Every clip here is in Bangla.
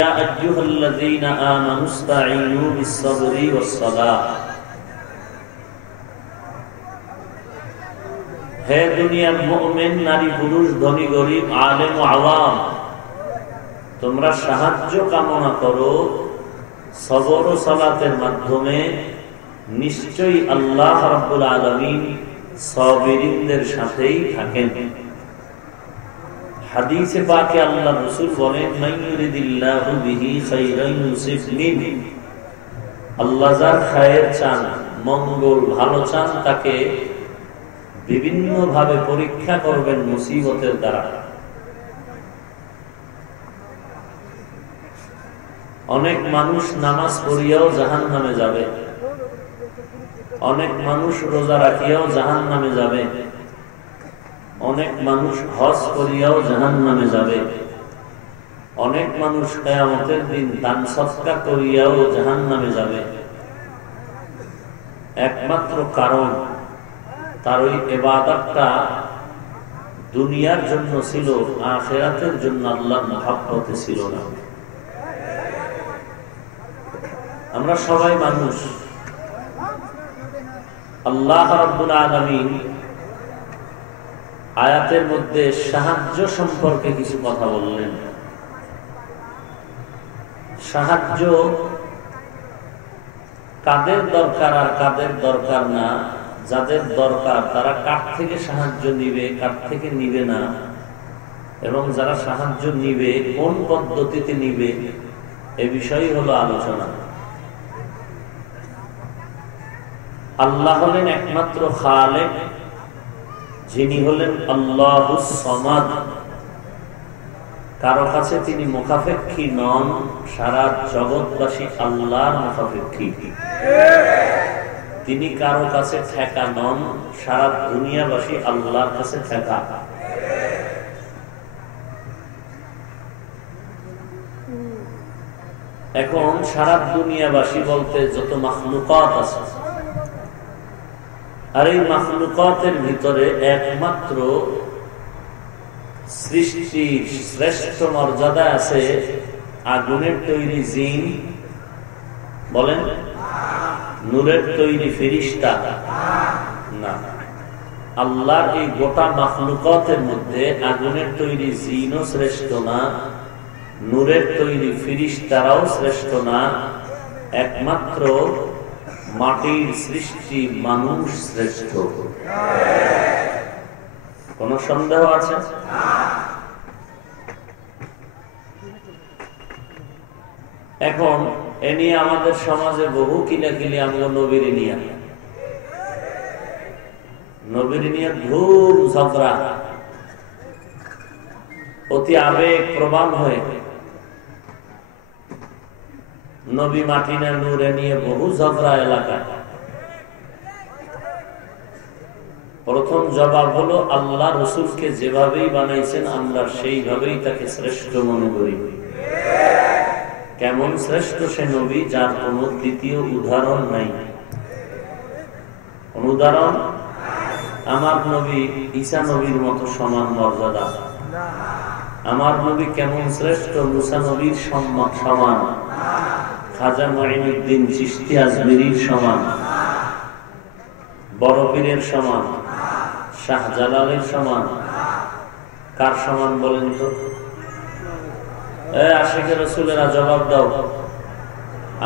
ইয়া আইয়ুহাল্লাযীনা আমানু ইসতাঈনু বিস-সাবরি ওয়াস-সালাহ। হে দুনিয়ার মুমিন নারী পুরুষ, ধনী গরিব, আলেম ও আওয়াম, তোমরা সাহায্য কামনা করো সবর ও সালাতের মাধ্যমে। নিশ্চয়ই আল্লাহ রাব্বুল আলামিন সাবিরিনদের সাথেই থাকেন। হাদিসে পাকে আল্লাহ রাসূল বলেন, মান ইউরিদিল্লাহু বিহি খাইরান ইউসিব মিন। আল্লাহ যার খায়ের চান, মঙ্গল ভালো চান, তাকে বিভিন্ন ভাবে পরীক্ষা করবেন মুসিবতের দ্বারা। অনেক মানুষ নামাজ পড়িয়াও জাহান্নামে যাবে, অনেক মানুষ রোজা রাখিয়াও জাহান্নামে যাবে, অনেক মানুষ হজ করিয়াও জাহান্নামে যাবে, অনেক মানুষ কিয়ামতের দিন দান সদকা করিয়াও জাহান্নামে যাবে। একমাত্র কারণ তার ওই ইবাদতটা দুনিয়ার জন্য ছিল, আখিরাতের জন্য আল্লাহর মহব্বতে ছিল না। আমরা সবাই মানুষ। আল্লাহ রাব্বুল আলামিন আয়াতের মধ্যে সাহায্য সম্পর্কে কিছু কথা বললেন। সাহায্য কাদের দরকার আর কাদের দরকার না, যাদের দরকার তারা কার থেকে সাহায্য নিবে, কার থেকে নিবে না, এবং যারা সাহায্য নিবে কোন পদ্ধতিতে নিবে, এ বিষয়ই হলো আলোচনা। আল্লাহ হলেন একমাত্র খালেক, যিনি হলেন আল্লাহুস সামাদ। কারো কাছে তিনি মুখাপেক্ষী নন, সারা জগৎবাসী আল্লাহর মুখাপেক্ষী। তিনি কারো কাছে ঠেকা নন, সারা দুনিয়াবাসী আল্লাহর কাছে ঠেকা। এখন সারা দুনিয়াবাসী বলতে যত মাখলুকাত আছে, আর এই মাখলুকাতের ভিতরে একমাত্র সৃষ্টির শ্রেষ্ঠ মর্যাদা আছে আগুনের তৈরি জিন, বলেন, নূরের তৈরি ফেরেশতা না। আল্লাহর এই গোটা মাখলুকাতের মধ্যে আগুনের তৈরি জিনও শ্রেষ্ঠ না, নূরের তৈরি ফেরেশতারাও শ্রেষ্ঠ না। একমাত্র মাটির সৃষ্টি মানুষ শ্রেষ্ঠ। কোন সন্দেহ আছে? এখন এ নিয়ে আমাদের সমাজে বহু কিলাকিলি। আমরা নবীর নিয়ে ধুম ঝগড়া, অতি আবেগ প্রবণ হয়ে নবী মাটি না নূরে নিয়ে বহু ঝগড়া এলাকায়। প্রথম জবাব হলো, আল্লাহ রসুলকে যেভাবেই বানাইছেন আমরা সেইভাবেই তাকে শ্রেষ্ঠ মনে করি। কেমন শ্রেষ্ঠ সে নবী যার কোন দ্বিতীয় উদাহরণ নাই। কোন উদাহরণ? আমার নবী ঈসা নবীর মতো সমান মর্যাদা। আমার নবী কেমন শ্রেষ্ঠ? মুসা নবীর সমান, খাজা মুঈনুদ্দিন চিশতি আজমিরির সমান, বড় পীরের সমান, শাহজালালের সমান। কার সমান বলেন তো? আশিকে রাসূলেরা জবাব দাও।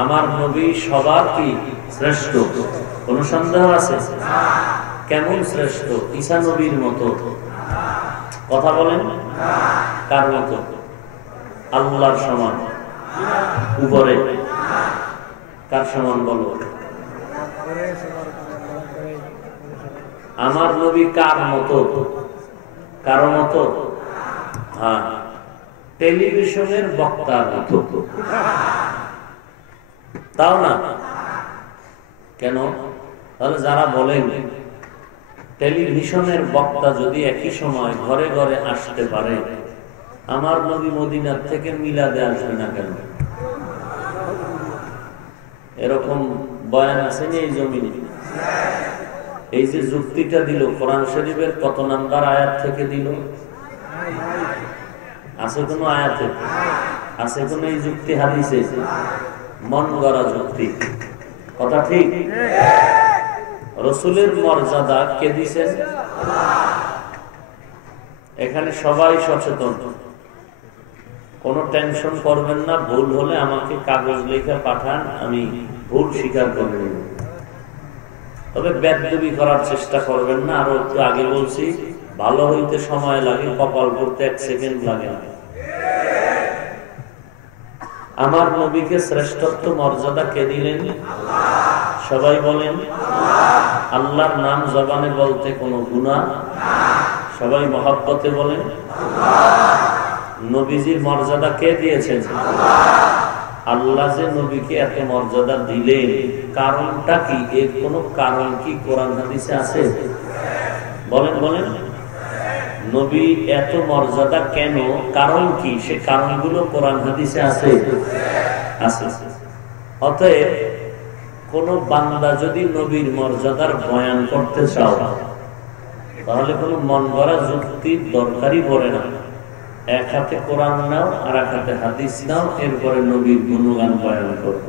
আমার নবী সবার কি শ্রেষ্ঠ? কোন সন্দেহ আছে? কেমন শ্রেষ্ঠ? ঈসা নবীর মতো। কথা বলেন, কার মতো? আল্লাহর সমান, উপরে। কার সমান বলো? আমার নবী কার মতো? কারো মতো? হ্যাঁ, টেলিভিশনের বক্তার মতো। তাও না? কেন? তাহলে যারা বলেন টেলিভিশনের বক্তা যদি একই সময় ঘরে ঘরে আসতে পারে, আমার নবী মদিনার থেকে মিলাদে আসবে না কেন? এরকম বয়ান আছে না এই জমিনে? এই যে যুক্তিটা দিল, কোরআন শরীফের কত নাম্বার আয়াত থেকে দিল? আছে কোন আয়াতে? আছে কোন এই যুক্তি হাদিসে? মন গড়া যুক্তি। কথা ঠিক? রসুলের মর্যাদা কে দিয়েছেন? এখানে সবাই সচেতন, কোনো টেনশন করবেন না। ভুল হলে আমাকে কাগজ লেখা পাঠান, আমি ভুল স্বীকার করে নেব। তবে বেদবি করার চেষ্টা করবেন না। আরো একটু আগে বলছি, ভালো হইতে সময় লাগে, কপাল করতে 1 সেকেন্ড লাগে না। আমার নবীকে শ্রেষ্ঠত্ব মর্যাদা কে দিলেন? সবাই বলেন আল্লাহর নাম জবানে বলতে কোনো গুনাহ? সবাই মহব্বতে বলেন। নবীজির মর্যাদা কে দিয়েছেন? আল্লাহ যে নবীকে এত মর্যাদা দিলেন, কারণটা কি? এর কোনো কারণ কি কোরআন হাদিসে আছে? বলেন বলেন। নবী এত মর্যাদা কেন, কারণ কি? সে কারণগুলো কোরআন হাদিসে আছে। আছে। অতএব কোন বান্দা যদি নবীর মর্যাদার বয়ান করতে চাও, তাহলে কোনো মন গড়া যুক্তির দরকারই পড়ে না। এক হাতে কোরআন নাও, আর এক হাতে হাদিস নাও, এরপরে নবীর গুণগান বয়ান করো।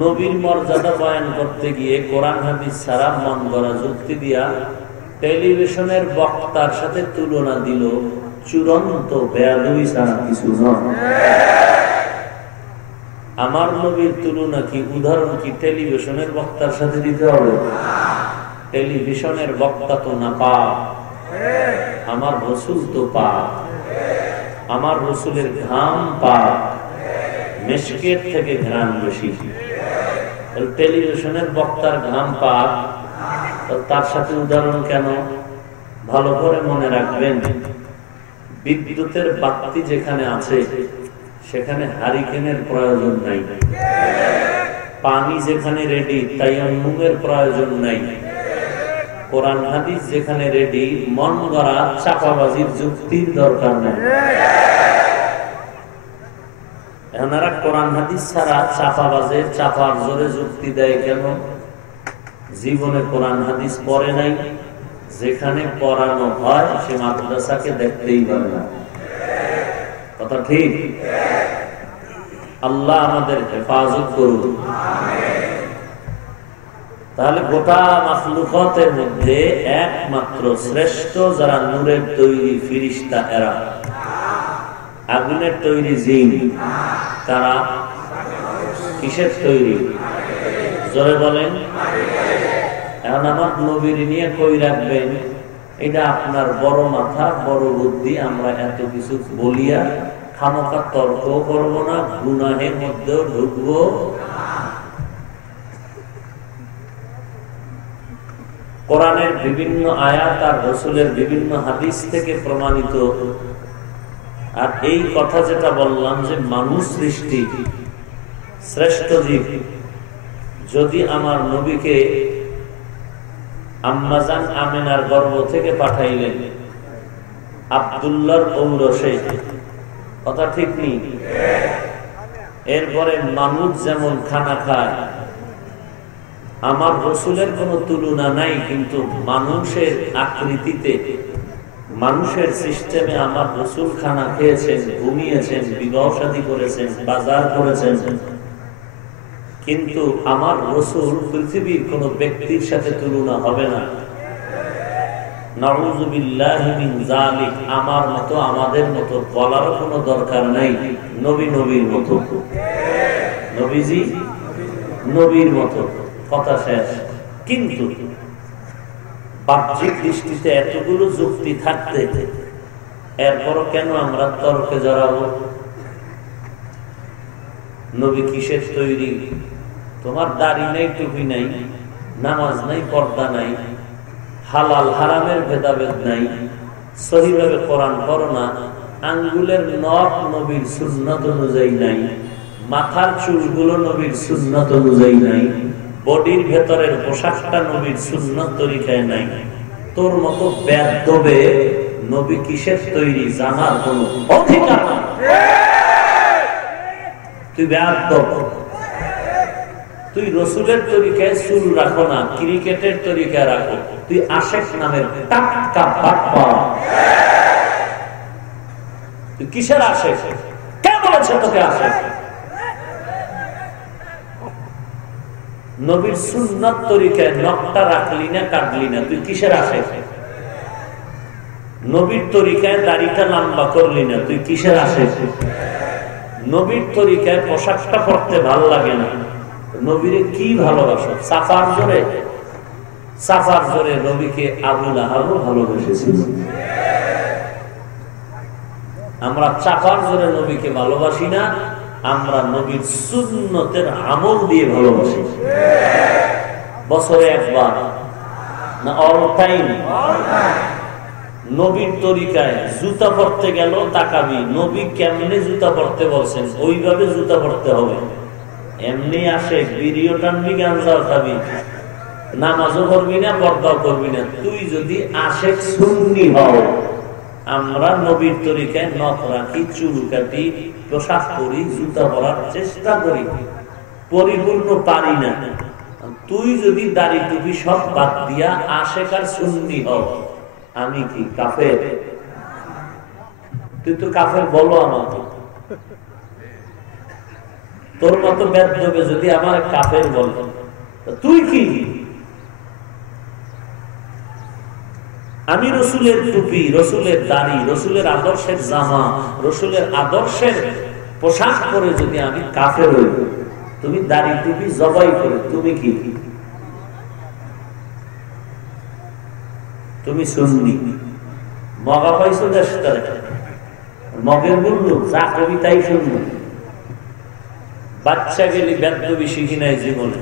নবীর মর্যাদা বয়ান করতে গিয়ে কোরআন হাদিস ছাড়া মন গড়া যুক্তি দিয়া টেলিভিশনের বক্তার সাথে তুলনা দিল, চূড়ান্ত বেয়াদবি ছাড়া কিছু নয়। আমার নবীর তুলনা কি, উদাহরণ কি টেলিভিশনের বক্তার সাথে দিতে হবে? টেলিভিশনের বক্তা তো না পাক, আমার রসুল তো পাক। আমার রসুলের ঘাম পাক, মেশকের থেকে ঘ্রাণ বেশি। টেলিভিশনের বক্তার ঘাম পাক, তার সাথে উদাহরণ কেন? ভালো করে মনে রাখবেন, বিদ্যুতের বাতি যেখানে আছে সেখানে হারিকেনের প্রয়োজন নাই। পানি যেখানে রেডি, তায়াম্মুমের প্রয়োজন নাই। কোরআন হাদিস যেখানে রেডি, মন গড়া চাপাবাজির যুক্তির দরকার নেই। এনারা কোরআন হাদিস ছাড়া চাপাবাজের চাপার জোরে যুক্তি দেয় কেন? জীবনে কোরআন হাদিস পড়ে নাই। যেখানে পড়ানো হয় সে মাদ্রাসাকে দেখতেই পারে না। কথা ঠিক? আল্লাহ আমাদের হেফাজত করুন। তাহলে গোটা মাখলুকাতের মধ্যে একমাত্র শ্রেষ্ঠ যারা নূরের তৈরি ফিরিস্তা, এরা। আগুনের তৈরি জিন, তারা কিসের তৈরি? জোরে বলেন। এখন আমার নবীর নিয়ে কই রাখবেন? এটা আপনার বড় মাথা, বড় বুদ্ধি। আমরা এত কিছু বলিয়া খামোখা তর্ক করব না, গুনাহের মধ্যেও ঢুকবো। কোরআনের বিভিন্ন আয়াত আর রাসূলের বিভিন্ন হাদিস থেকে প্রমাণিত। আর এই কথা যেটা বললাম যে মানুষ সৃষ্টি শ্রেষ্ঠ জীব, যদি আমার নবীকে আম্মাজান আমিনার গর্ভ থেকে পাঠাইলেন আব্দুল্লাহর ঔরসে, কথা ঠিক নেই? এরপরে মানুষ যেমন খানা খায়, আমার রসুলের কোনো তুলনা নাই, কিন্তু মানুষের আকৃতিতে, মানুষের সিস্টেমে আমার রসুল খানা খেয়েছেন, ঘুমিয়েছেন, বিবাহ শাদী করেছেন, বাজার করেছেন। কিন্তু আমার রসুল পৃথিবীর কোন ব্যক্তির সাথে তুলনা হবে না। নাউযুবিল্লাহি মিন যালিক। আমার মতো, আমাদের মতো বলার কোনো দরকার নাই। নবী নবীর মতো, নবীজি নবীর মতো, কথা শেষ। কিন্তু বাহ্যিক দৃষ্টিতে এতগুলো যুক্তি থাকতে এরপরও কেন আমরা তর্কে জড়াবো? নবী কিসের তৈরি? তোমার দাড়ি নাই, টুপি নাই, নামাজ নাই, পর্দা নাই, হালাল হারামের ভেদাভেদ নাই, সহিভাবে কোরআন পড়ো না, আঙ্গুলের নখ নবীর সুন্নত অনুযায়ী নাই, মাথার চুলগুলো নবীর সুন্নত অনুযায়ী নাই, বডির ভেতরের পোশাকটা নবীর সুন্নত তরিকায় নাই। তোর মতো বেয়াদবে নবী কিসের তৈরি জানার কোন অধিকার নাই। তুই বেয়াদব। তুই রসুলের তরিকায় চুল রাখো না, ক্রিকেটের তরিকায় রাখো। তুই আশেক নামের টাটকা বাটপা। তুই কিসের আসে? কে বলেছে তোকে আসে? নবীর সুন্নাত তরিকায় নখটা রাখলি না, কাটলি না, তুই কিসের আসে? নবীর তরিকায় দাড়িটা লম্বা করলি না, তুই কিসের আসে? নবীর তরিকায় পোশাকটা পরতে ভাল লাগে না, নবীরে কি ভালোবাসো? সাফার জোরে, সাফার জোরে নবীকে আবু লাহাবও ভালোবেসেছিল। আমরা চাপার জোরে নবীকে ভালোবাসি না, আমরা নবীর সুন্নতের আমল দিয়ে ভালোবাসি। বছরে একবার না অল টাইম? নবীর তরিকায় জুতা পরতে গেল তাকাবি, নবী কেমনে জুতা পরতে বলছেন ওইভাবে জুতা পরতে হবে। এমনি আসে বিড়িও টানবি, গাঞ্জাও খাবি, নামাজও করবি না, পর্দাও করবি না। তুই যদি আশেক সুন্নি হও, আমরা নবীর তরিকায় নখ রাখি, চুল কাটি, পোশাক করি, জুতা পরার চেষ্টা করি, পরিপূর্ণ পারি না। তুই যদি দাড়ি টুপি সব বাদ দিয়া আশেক আর সুন্নি হও, আমি কি কাফের? তুই তো কাফের বলো আমাকে। তোর মতো বেদবে যদি আমার কাফের বল, তুই কি? আমি রসুলের টুপি, রসুলের দাড়ি, রসুলের আদর্শের জামা, রসুলের আদর্শের পোশাক পরে যদি আমি কাফের হই, তুমি দাড়ি টুপি জবাই করে তুমি কি? তুমি সুন্নি। মগা পাইছো দেশটা, মগের বললো যা কবি তাই শুনবো। বাচ্চা গেলি বেদবি শিখি নাই জীবনে,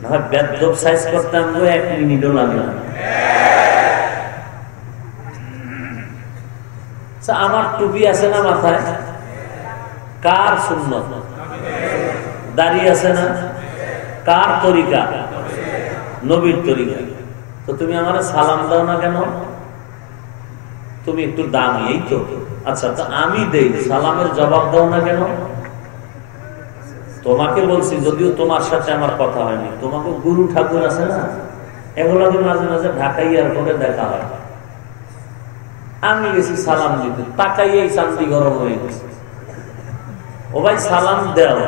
না হয় বেদব সাইজ করতাম 1 মিনিটও লাগে না। আমার টুপি আছে না মাথায়? কার সুন্নত? দাড়ি আছে না? কার তরিকা? নবীর তরিকা। তো তুমি আমার সালাম দাও না কেন? তুমি একটু দামি, এই তো। আচ্ছা, তো আমি দেই, সালামের জবাব দাও না কেন? তোমাকে বলছি, যদিও তোমার সাথে আমার কথা হয়নি, তোমাকে গুরু ঠাকুর আছে না, এগুলোকে মাঝে মাঝে ঢাকাই এয়ারপোর্টে দেখা হয়। আমি গেছি সালাম দিতে, তাকাইয়াই চান্দি গরম হয়ে গেছে। ও ভাই সালাম দেও,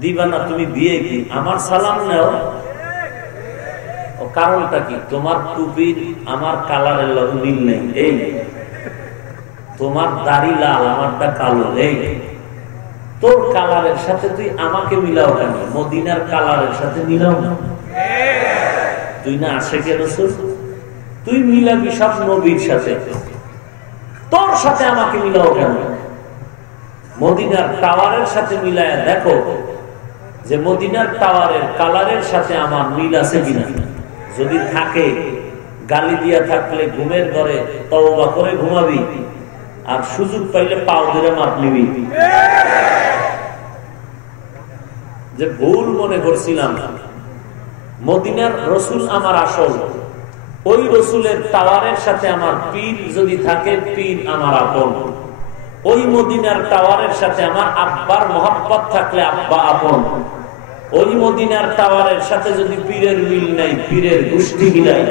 দিবা না তুমি বিয়ে কি? আমার সালাম নেও। কারণটা কি? তোমার টুপির আমার কালারের লগে মিল নেই। এই তোমার দাড়ি লাল, আমারটা কালো। এই তোর কালারের সাথে তুই আমাকে মিলাও কেন? মদিনার কালারের সাথে মিলাও না। তুই না আশেকে রাসূল, তুই মিলাবি সব নবীর সাথে, তোর সাথে আমাকে মিলাও কেন? মদিনার টাওয়ারের সাথে মিলায়া দেখো যে মদিনার টাওয়ারের কালারের সাথে আমার মিল আছে কিনা। যদি থাকে, গালি দিয়া থাকলে ঘুমের ঘরে তওবা করে ঘুমাবি, আর সুযোগ পাইলে পাও ধরে মাপ নিবি। যে ভুল মনে করছিলাম, মদিনার রসুল আমার আসল, ওই রসুলের টাওয়ারের সাথে আমার পীর যদি থাকে, পীর আমার আপন। ওই মদিনার টাওয়ারের সাথে আমার আব্বার মহব্বত থাকলে আব্বা আপন। ওই মদিনার টাওয়ারের সাথে যদি পীরের মিল নাই, পীরের গোষ্ঠী মিলাই,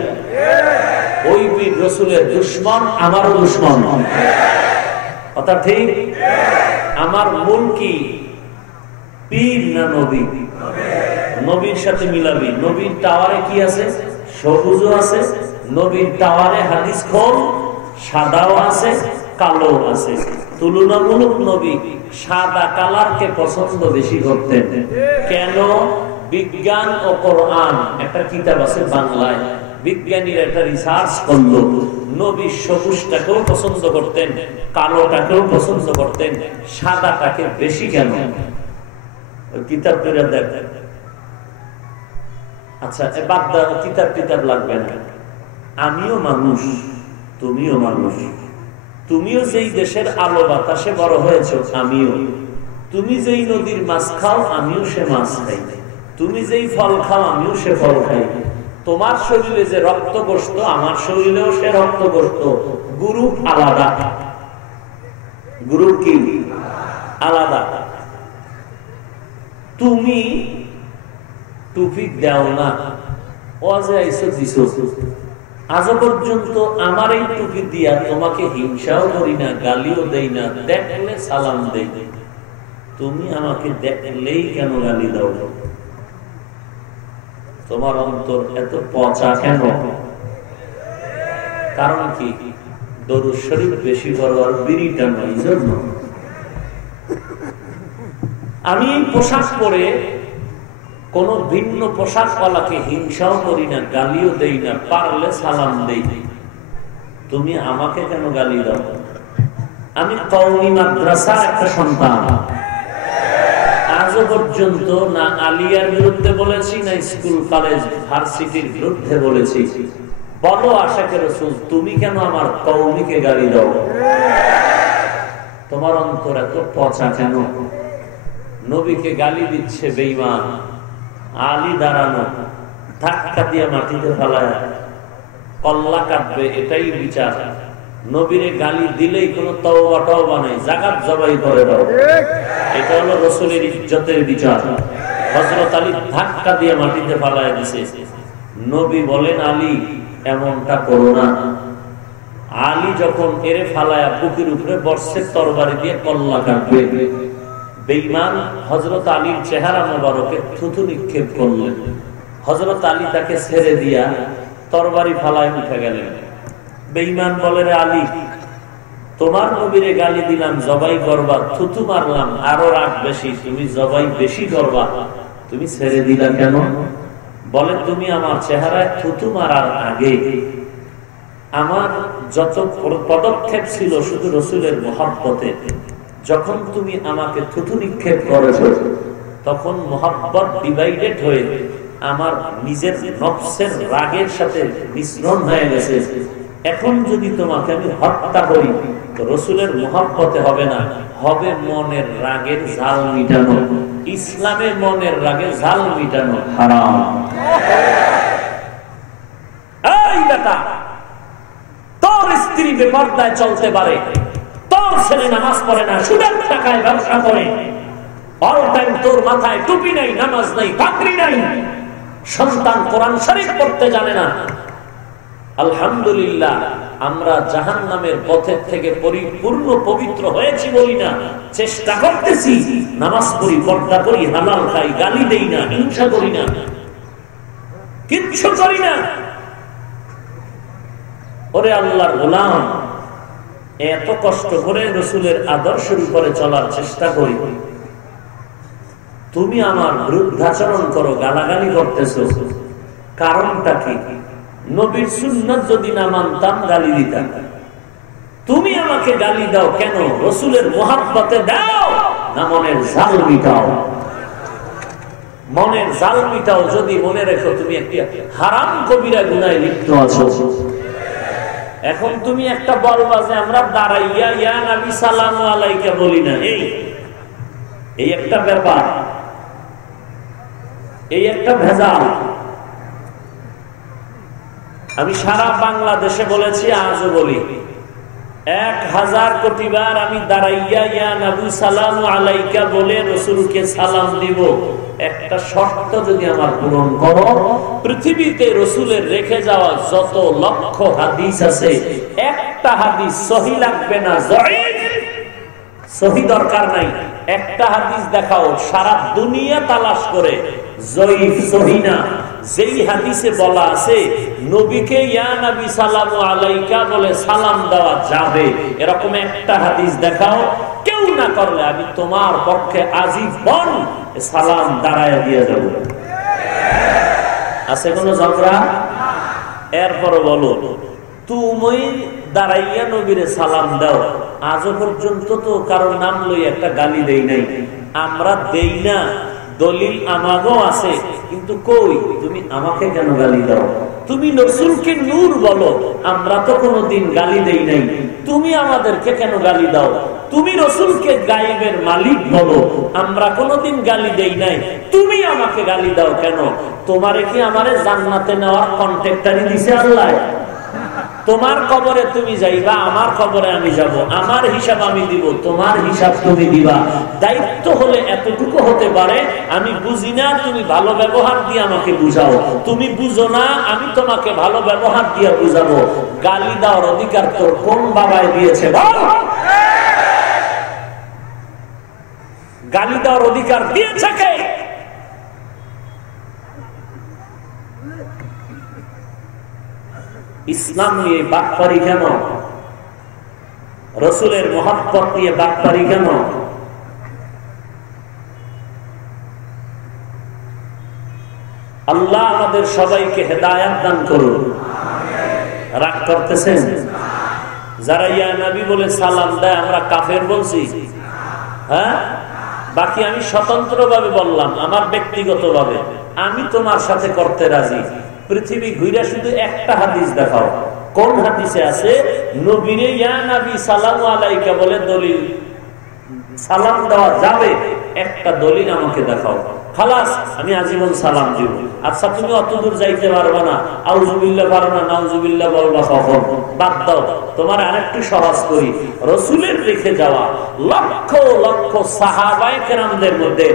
ওই পীর রসুলের দুশ্মন, আমারও দুশ্মন। কথা ঠিক? আমার মূল কি? পীর না নবী? নবীর সাথে মিলাবি। নবীর টাওয়ারে কি আছে? সবুজও আছে। নবীর টাওয়ারে হাদিস খোল, সাদাও আছে, কালো আছে। তুলনামূলক নবী সাদা কালারকে পছন্দ বেশি করতেন। কেন? বিজ্ঞান ও কোরআন একটা কিতাব আছে বাংলায়, বিজ্ঞানীরা একটা রিসার্চ করলো, নবী সবুজটাকেও পছন্দ করতেন, কালোটাকেও পছন্দ করতেন, সাদাটাকে বেশি কেন? ওই কিতাব পড়ে দেখ। আচ্ছা, বাদ দাও, কিতাব লাগবে না। আমিও মানুষ, তুমিও মানুষ। তুমিও যেই দেশের আলো বাতাসে বড় হয়েছ, আমিও। তুমি যেই নদীর মাছ খাও, আমিও সে মাছ খাই। তুমি যেই ফল খাও, আমিও সে ফল খাই। তোমার শরীরে যে রক্ত গোস্ত, আমার শরীরেও সে রক্ত গোস্ত। গুরু আলাদা। গুরু কি? আলাদা। তুমি টুপি দেও না, ওয়াজে আইছো দিছো, আজ পর্যন্ত আমার এই টুপি দিয়া তোমাকে হিংসাও করি না, গালিও দেই না, দেখলে সালাম দেই। তুমি আমাকে দেখলেই কেন গালি দাও? তোমার অন্তর এত পচা কেন? কারণ কি? দরুদ শরীফ বেশি করো আর বিড়িটা নয় জন্য। আমি এই পোশাক পরে কোন ভিন্ন পোশাকওয়ালাকে হিংসাও করি না, গালিও দেই না, পারলে সালাম দেই। তুমি আমাকে কেন গালি দাও? আমি কওমি মাদ্রাসার একটা সন্তান। আজও পর্যন্ত না আলিয়ার বিরুদ্ধে বলেছি, না স্কুল কলেজ ভার্সিটির বিরুদ্ধে বলেছি। বলো আশাকে রাসূল, তুমি কেন আমার কওমিকে গালি দাও? তোমার অন্তর এত পচা কেন? নবীকে গালি দিচ্ছে বেঈমান, আলী দাঁড়ানো, ধাক্কা দিয়ে মাটিতে ফেলায় কল্লা কাটবে, এটাই বিচার। নবীরে গালি দিলেই কোনো তওবা টওবা নাই, জাকাত জবাই করে দাও, এটা হলো রাসূলের ইজ্জতের বিচার। হযরত আলী ধাক্কা দিয়ে মাটিতে ফেলায় দিছে। নবী বলেন, আলী এমনটা করো না। আলী যখন এরে ফালায়া বুকের উপরে বর্ষের তরবারি দিয়ে কল্লা কাটবে, বেঈমান হযরত আলীর চেহারা মোবারকে থুথু নিক্ষেপ করলেন। হযরত আলী তাকে ছেড়ে দিয়া তরবারি ফালায় উঠে গেলেন। বেঈমান বলে, রে আলী, তোমার নবীরে গালি দিলাম, জবাই করবা, থুথু মারলাম, আরো রাগ বেশি, তুমি জবাই বেশি করবা, তুমি ছেড়ে দিলা কেন? বলে, তুমি আমার চেহারায় থুথু মারার আগে আমার যত পদক্ষেপ ছিল শুধু রাসূলের মহব্বতে। যখন তুমি আমাকে থুথু নিক্ষেপ করেছ, তখন মহব্বত ডিভাইডেড হয়ে আমার নিজের নফসের রাগের সাথে মিশ্রণ হয়ে গেছে। এখন যদি তোমাকে আমি হত্যা করি, তো রাসূলের মহব্বতে হবে না, হবে মনের রাগের ঝাল মিটানো। ইসলামে মনের রাগের ঝাল মিটানো হারাম। এই বেটা, তোর স্ত্রী বেপরদায় চলতে পারে, তোর ছেলে নামাজ পড়ে না, সুদের টাকায় ব্যবসা করে, অল টাইম তোর মাথায় টুপি নাই, নামাজ নাই, পাগড়ি নাই, সন্তান কোরআন শরীফ পড়তে জানে না। আলহামদুলিল্লাহ, আমরা জাহান্নামের পথের থেকে পরিপূর্ণ পবিত্র হয়েছি বলি না, চেষ্টা করতেছি, নামাজ পড়ি, পর্দা করি, হালাল খাই, গালি দেই না, হিংসা করি না, কিচ্ছু করি না। ওরে আল্লাহর গোলাম, এত কষ্ট করে রাসূলের আদর্শের উপরে চলার চেষ্টা করি, তুমি আমার বিরুদ্ধাচরণ করো, গালাগালি করতেছো, কারণটা কি? নবীর সুন্নাত যদি না মানতাম গালি দিতাম। তুমি আমাকে গালি দাও কেন? রাসূলের মহব্বতে দাও না মনের জাল মিটাও? মনের জাল মিটাও যদি মনে রেখো তুমি একটা হারাম কবিরা গুনাহে লিপ্ত আছো। এখন তুমি একটা বলবা যে আমরা দাঁড়াইয়া ইয়া নবী সালামু আলাইকা বলি না, এই একটা ব্যাপার, এই একটা ভেজাল। আমি সারা বাংলাদেশে বলেছি, আজও বলি, 1000 কোটি বার আমি দাঁড়াইয়া ইয়া নবী সালামু আলাইকা বলে রাসূলকে সালাম দিব। একটা শর্ত যদি আমার পূরণ করো, পৃথিবীতে রাসূলের রেখে যাওয়া যত লক্ষ হাদিস আছে, একটা হাদিস সহিহ লাগবে না, যঈফ, সহিহ দরকার নাই, একটা হাদিস দেখাও, সারা দুনিয়া তালাশ করে যঈফ সহিহ না, যেই হাদিসে বলা আছে নবীকে ইয়া নবী সালামু আলাইকা বলে সালাম দেওয়া যাবে, এরকম একটা হাদিস দেখাও। কেউ না করলে আমি তোমার পক্ষে আজীবন সালাম দাঁড়ায় দিয়ে যাব। আছে কোনো ঝগড়া? এরপর বলো, তুমি দাঁড়াইয়া নবীরে সালাম দাও, আজও পর্যন্ত তো কারোর নাম লই একটা গালি দেই নাই। আমরা দেই না, দলিল আমাগো আছে, কিন্তু কই তুমি আমাকে কেন গালি দাও? তুমি রাসূলকে নূর বলো, আমরা তো কোনোদিন গালি দেই নাই, তুমি আমাদেরকে কেন গালি দাও? তুমি রাসূলকে গায়েবের মালিক বলো, আমরা কোনোদিন গালি দেই নাই, তুমি আমাকে গালি দাও কেন? তোমারে কি আমারে জান্নাতে নেওয়ার কন্ট্রাক্টরি দিছে আল্লাহ? তোমার কবরে তুমি যাইবা, আমার কবরে আমি যাব, আমার হিসাব আমি দিব, তোমার হিসাব তুমি দিবা। দায়িত্ব হলে এতটুকু হতে পারে, আমি বুঝি না, তুমি ভালো ব্যবহার দিয়ে আমাকে বুঝাও, তুমি বুঝো না, আমি তোমাকে ভালো ব্যবহার দিয়ে বুঝাবো। গালি দেওয়ার অধিকার তোর কোন বাবায় দিয়েছে বল? গালি দেওয়ার অধিকার দিয়েছে কে? ইসলাম নিয়ে বাটপারি কেন? রসুলের মহব্বত নিয়ে বাটপারি কেন? আল্লাহ আমাদের সবাইকে হেদায়েত দান করুন। রাগ করতেছেন? যারা ইয়া নবী বলে সালাম দেয় আমরা কাফের বলছি? হ্যাঁ, বাকি আমি স্বতন্ত্রভাবে বললাম, আমার ব্যক্তিগতভাবে আমি তোমার সাথে করতে রাজি। পৃথিবী ঘুরে শুধু একটা হাদিস দেখাও, কোন হাদিসে আছে নবীরে ইয়া নবী সালামু আলাইকা বলে দলিল সালাম দেওয়া যাবে, একটা দলিল আমাকে দেখাও, খালাস আমি আজীবন সালাম দিব। আচ্ছা তুমি অত দূর যাইতে পারবা না, আউযুবিল্লাহ পারো না, নাউযুবিল্লাহ বলবা কখন? বাদ দাও, তোমার আরেকটু সহজ করি। রসুলের রেখে যাওয়া লক্ষ লক্ষ সাহাবায়ে কেরামদের মধ্যে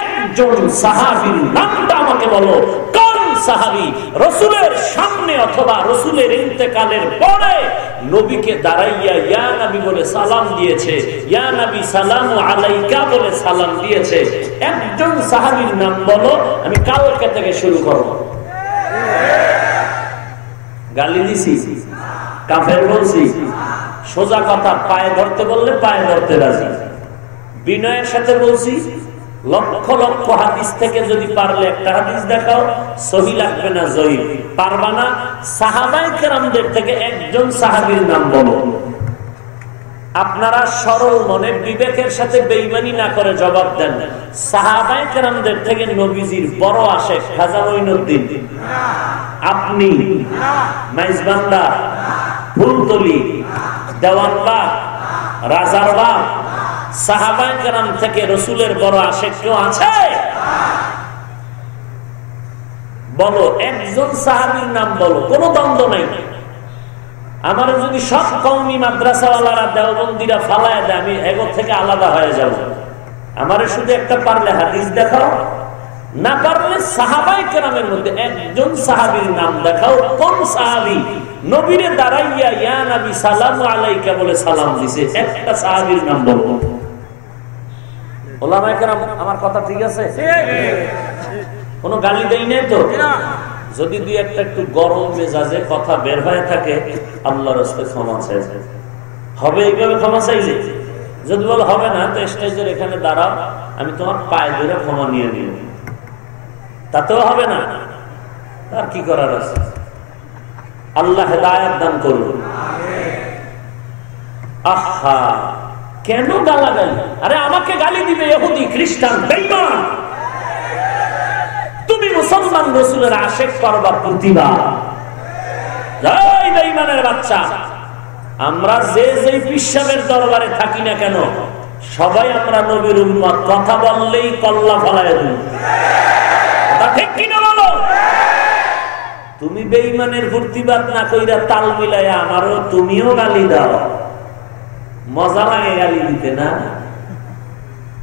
একজন সাহাবীর নামটা আমাকে বলো, কোন সাহাবী রসুলের সামনে অথবা রসুলের ইন্তেকালের পরে নবীকে দাঁড়াইয়া ইয়া নবী বলে সালাম দিয়েছে, ইয়া নবী সালামু আলাইকা বলে সালাম দিয়েছে? একজন সাহাবীর নাম বলো, আমি কালকে থেকে শুরু করব। গালি দিছি? কাফের বলছি? সোজা কথা, পায়ে ধরতে বললে পায়ে ধরতে রাজি। বিনয়ের সাথে বলছি, লক্ষ লক্ষ হাদিস থেকে যদি পারলে একটা হাদিস দেখাও, সহি লাগবে না জয়ীফ, পারবা না, সাহাবায়ে কেরামদের থেকে একজন সাহাবীর নাম বলো। আপনারা সরল মনে বিবেকের সাথে বেঈমানি না করে জবাব দেন, সাহাবায়ে কেরামদের থেকে নবীজির বড় আশেক খাজা মঈনুদ্দিন আপনি, মাইজবান্দা, ফুলতলি, দেওয়ানবাগ, রাজারবাগ, সাহাবায়ে কেরাম থেকে রসুলের বড় আশেক কেউ আছে? বলো, একজন সাহাবীর নাম বলো, কোনো দ্বন্দ্ব নাই। আমার যদি সব কওমি মাদ্রাসাওয়ালারা দেওবন্দিরা ফালায় দেয়, আমি এগো থেকে আলাদা হয়ে যাব। আমারে শুধু একটা পারলে হাদিস দেখাও, না পারলে সাহাবায়ে কেরামের মধ্যে একজন সাহাবীর নাম দেখাও। কোন সাহাবী নবীরে দাঁড়াইয়া ইয়া নবী সালামু আলাইকা বলে সালাম দিছে? একটা সাহাবীর নাম বলো। ওলামায়ে কেরাম আমার কথা ঠিক আছে? কোনো গালি দেই নাই তো? যদি দুই একটা একটু গরম মেজাজে কথা বের হয়ে থাকে, আল্লাহর রাস্তায় ক্ষমা চাইছে হবে। এইভাবে ক্ষমা চাইছে, যদি বল হবে না তো স্টেজের এখানে দাঁড়াও, আমি তোমার পায়ে ধরে ক্ষমা নিয়ে নিব, তাতেও হবে না। আর কি করার আছে? আল্লাহ হেদায়েত দান করুন। আহা, কেন গালাগালি? আরে আমাকে গালি দিবে ইহুদি, খ্রিস্টান, বেঈমান। তুমি মুসলমান রসুলের আশেক করবার প্রতিভা। বেঈমানের বাচ্চা, আমরা যে যে পিসাবের দরবারে থাকি না কেন, সবাই আমরা নবীর উম্মত। কথা বললেই কল্লা ফলায় দিই, ঠিক কিনা বলো? তুমি বেঈমানের প্রতিবাদ না কইরা তাল মিলাইয়া আমারও তুমিও গালি দাও, মজা লাগে গালি দিতে না?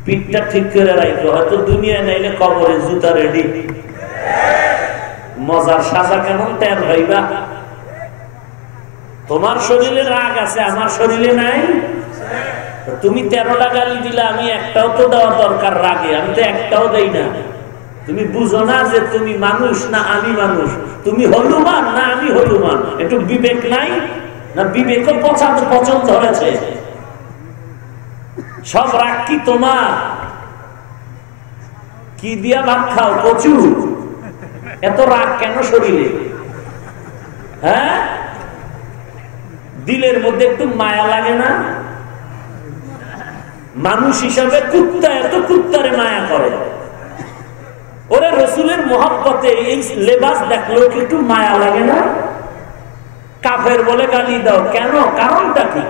পিঠটা ঠিক করে রাখো, হয়তো দুনিয়া নাইলে কবরে জুতা রেডি। মজার সাজা কেমন টের হইবা? তোমার শরীরে রাগ আছে, আমার শরীরে নাই। তুমি 13টা গালি দিলে, আমি একটাও তো দেওয়া দরকার রাগে, আমি তো একটাও দেই না। তুমি বুঝো না যে তুমি মানুষ না আমি মানুষ, তুমি হলুমান না আমি হলুমান? একটু বিবেক নাই না? বিবেকও পছন্দ হয়েছে। সব রাগ কি তোমার? কি দিয়া ভাত খাও? কচু? এত রাগ কেন শরীরে? হ্যাঁ, দিলের মধ্যে একটু মায়া লাগে না? মানুষ হিসাবে কুত্তা এত কুত্তারে মায়া করে। ওরে রসুলের মহব্বতে এই লেবাস দেখলো একটু মায়া লাগে না? কাফের বলে গালি দাও কেন? কারণটা কি?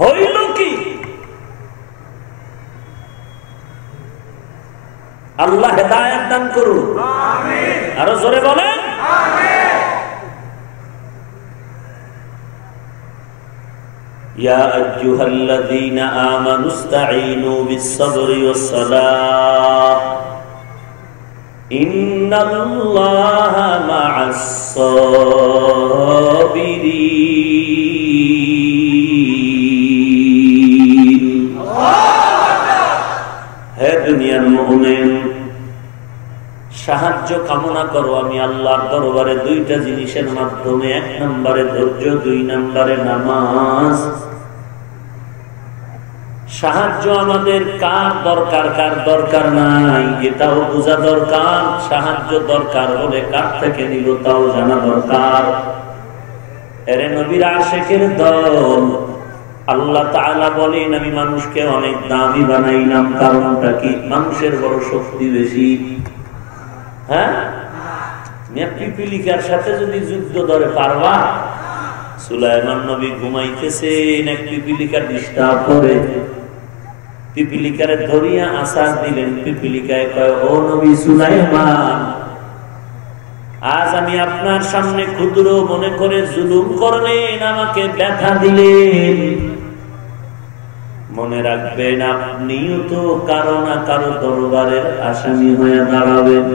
হইল কি? আল্লাহ হেদায়েত দান করুন। আরো জোরে বলেন। ইয়া আইয়ুহাল্লাযীনা আমানুস্তাঈনু বিস-সাবরি ওয়াস-সালাহ ইন্নাল্লাহা মা'আস-সাবিরিন। হে দুনিয়ার মুমিন, সাহায্য কামনা করো আমি আল্লাহর দরবারে দুইটা জিনিসের মাধ্যমে। 1 নম্বরে ধৈর্য, 2 নম্বরে নামাজ। সাহায্য আমাদের কার দরকার, কার দরকার নাই এটাও বোঝা দরকার। সাহায্য দরকার হলে কার থেকে নিব তাও জানা দরকার। এরে নবীর আশিকের দল, আল্লাহ তাআলা বলেন আমি মানুষকে অনেক দামি বানাইলাম। কারণটা কি? মানুষের বড় শক্তি বেশি। হ্যাঁ, পিপিলিকার সাথে যদি যুদ্ধ ধরে পারবা? সুলাইমান নবী ঘুমাইতেছেন, এক পিপিলিকা ডিস্টার্ব করে, পিপিলিকারে ধরিয়া আসার দিলেন। পিপিলিকায় কয়, ও নবী সুলাইমান, আজ আমি আপনার সামনে ক্ষুদ্র মনে করে জুলুম করলেন, আমাকে ব্যথা দিলেন। মনে রাখবেন আপনিও তো কারো না কারো দরবারের আসামি হয়ে দাঁড়াবেন।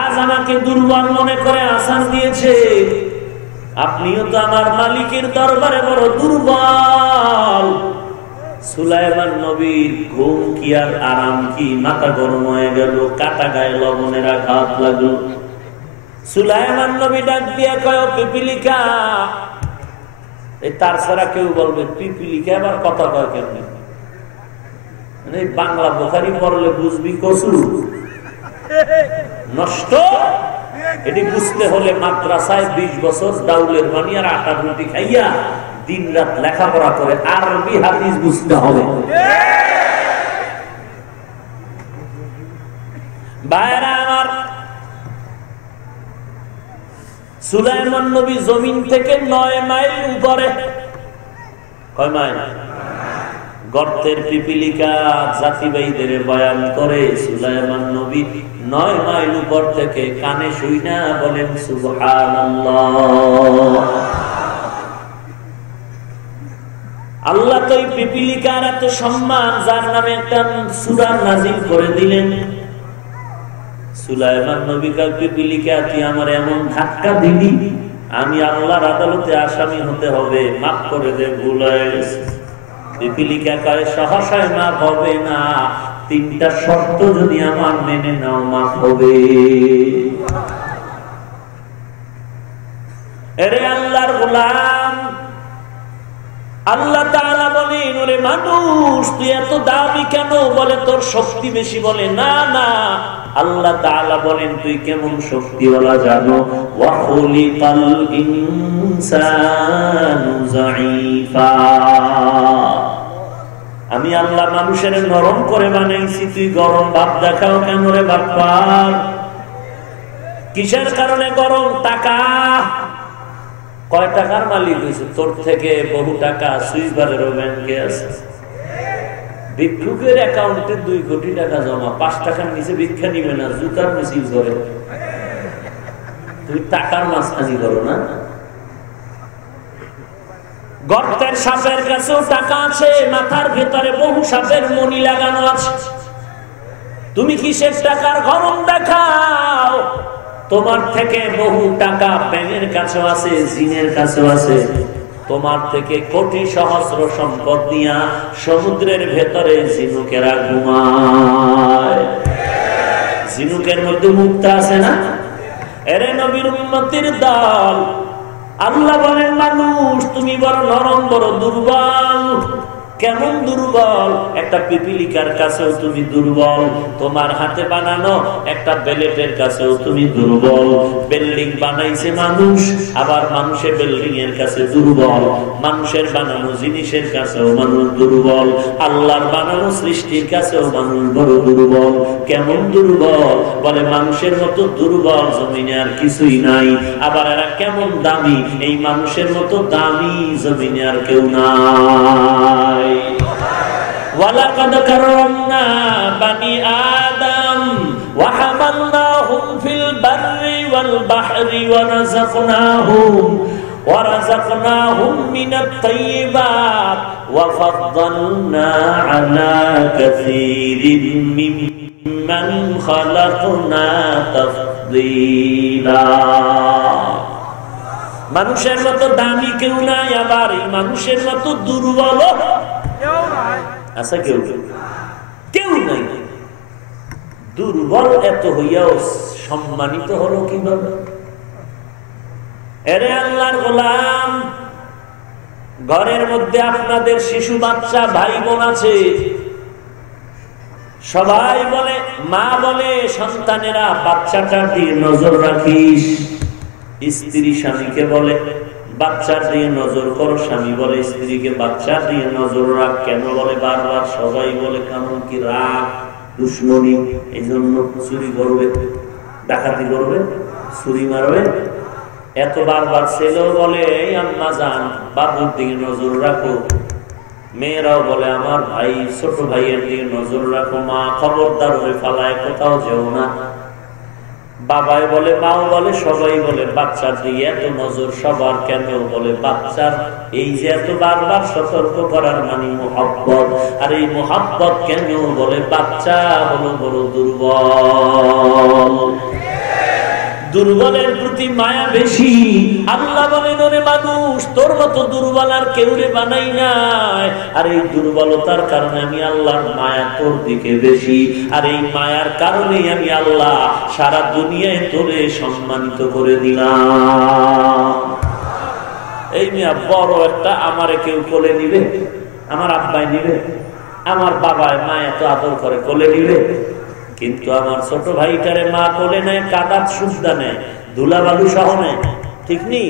আজ আমাকে দুর্বল মনে করে আসান দিয়েছে, আপনিও তো আমার মালিকের দরবারে বড় দুর্বল। সুলাইমান নবীর ঘুম কি আর আরাম কি, মাথা গরম হয়ে গেল, কাটা গায়ে লবণের আঘাত লাগলো। সুলাইমান নবী ডাক দিয়া কয়, পিপিলিকা। তার ছাড়া কেউ বলবে পিপিলিকা আবার কথা কয় কেমনি? মানে বাংলা বোখারি পড়লে বুঝবি কসু নষ্ট। এটি বুঝতে হলে মাদ্রাসায় 20 বছর ডাউলের বানি আর আটার রুটি খাইয়া দিন রাত লেখাপড়া করে আরবি হাদিস বুঝতে হবে। ভাইরা আমার, সুলাইমান নবী জমিন থেকে 9 মাইল উপরে। কয় মাইল? গর্তের পিপিলিকা জাতিবাহীদের বয়ান করে সুলাইমান নবী 9 মাইল উপর থেকে কানে শুইনা বলেন সুবহানাল্লাহ। আল্লাহ তো এই পিপিলিকার এত সম্মান, যার নামে একটা সূরা নাযিল করে দিলেন। সুলাইমান নবী কাল পিপিলিকা, তুই আমার এমন ধাক্কা দিলি, আমি আল্লাহর আদালতে আসামি হতে হবে, মাফ করে দে, ভুল হয়ে গেছে। পিপিলিকা কয়, সহসায় মাফ হবে না, 3টা শর্ত যদি আমার মেনে নাও মাফ হবে। এরে আল্লাহর গোলাম, আল্লাহ তাআলা বলেন, ওরে মানুষ তুই এত দামি কেন? বলে তোর শক্তি বেশি। বলে না না, আল্লাহ তাআলা বলেন তুই কেমন শক্তিওয়ালা জানো? ওয়া খুলিকাল ইনসানু যায়ীফা। আমি আল্লাহ মানুষের নরম করে বানাইছি, তুই গরম ভাব দেখাও কেন রে বাপ্পা? কিসের কারণে গরম? টাকা। কয় টাকার মালিক হয়েছে? তোর থেকে বহু টাকা সুইসবারেরও ব্যাংকে আছে। ভিক্ষুকের অ্যাকাউন্টে 2 কোটি টাকা জমা, 5 টাকার নিচে ভিক্ষা নিবে না, জুতার মিছিল করে। তুই টাকার মাঝখানি করো না? গর্তের সাপের কাছেও টাকা আছে, মাথার ভেতরে বহু সাপের মণি লাগানো আছে। তুমি কিসের টাকার গরম দেখাও? তোমার থেকে বহু টাকা ব্যাঙের কাছেও আছে, জিনের কাছেও আছে। তোমার থেকে কোটি সহস্র সম্পদ নিয়া সমুদ্রের ভেতরে ঝিনুকেরা ঘুমায়। ঝিনুকের মধ্যে মুক্তা আছে না? এরে নবীর উম্মতের দল, আল্লাহ বলেন মানুষ তুমি বড় নরম, বড় দুর্বল। কেমন দুর্বল? একটা পিপিলিকার কাছেও তুমি দুর্বল। তোমার হাতে বানানো একটা বেলেটের কাছেও তুমি দুর্বল। বিল্ডিং বানাইছে মানুষ, আবার মানুষের বিল্ডিং এর কাছে দুর্বল। মানুষের বানানো জিনিসের কাছেও মানুষ দুর্বল। আল্লাহর বানানো সৃষ্টির কাছেও মানুষ বড় দুর্বল। কেমন দুর্বল? বলে মানুষের মতো দুর্বল জমিনে আর কিছুই নাই। আবার এরা কেমন দামি? এই মানুষের মতো দামি জমিনে আর কেউ নাই। ওয়ালাকাদ কারামনা বানি আদম ওয়া হামালনাহুম ফিল বাররি ওয়াল বাহরি ওয়া রাযাকনাহুম ওয়ারাযাকনাহুম মিনাত তাইয়্যিবাত ওয়া ফাদ্দালনা আলা কাসীরিন মিম্মান খালাকনা তাফদীলা। মানুষের মতো দামি কেউ নাই, আবার এই মানুষের মতো দুর্বল আছে কেউ কেউ নাই। দুর্বল এত হইয়াও সম্মানিত হলো কিভাবে? এরে আল্লাহর গোলাম, ঘরের মধ্যে আপনাদের শিশু বাচ্চা ভাই বোন আছে, সবাই বলে, মা বলে সন্তানেরা বাচ্চাটার দিয়ে নজর রাখিস। স্ত্রী স্বামীকে বলে বাচ্চার দিয়ে নজর করো, স্বামী বলে স্ত্রীকে বাচ্চার দিয়ে নজর রাখ। কেন বলে বারবার? সবাই বলে কারণ কি? রাগ, দুশ্মনী, এই জন্য চুরি করবে, ডাকাতি করবে, চুরি মারবে। এত বারবার ছেলেও বলে আম্মা জান বাবুর দিকে নজর রাখো, মেয়েরাও বলে আমার ভাই ছোট ভাইয়ের দিকে নজর রাখো, মা খবরদার হয়ে ফালায় কোথাও যেও না। বাবাই বলে, মাও বলে, সবাই বলে বাচ্চার দিকে এত নজর সবার কেন? বলে বাচ্চার এই যে এত বারবার সতর্ক করার মানে মুহাব্বত। আর এই মুহাব্বত কেন? বলে বাচ্চা হলো বড় দুর্বল, দুর্বলের প্রতি মায়া বেশি। আল্লাহ বলেন ওরে মানুষ, তোর মতো দুর্বল আর কেউ রে বানাই নাই। আর এই দুর্বলতার কারণে আমি আল্লাহর মায়া তোর দিকে বেশি। আর এই মায়ার কারণেই আমি আল্লাহ সারা দুনিয়ায় তোরে সম্মানিত করে দিলাম। এই মিয়া বড় একটা আমারে কেউ কোলে নিবে, আমার আব্বাই নিবে, আমার বাবায় মা এত আদর করে কোলে নিবে, কিন্তু আমার ছোট ভাইটারে মা কোলে নেয়, কাদাত সুদ্ধা নেয়, ধুলাবালু সহ নেয়, ঠিক নেই?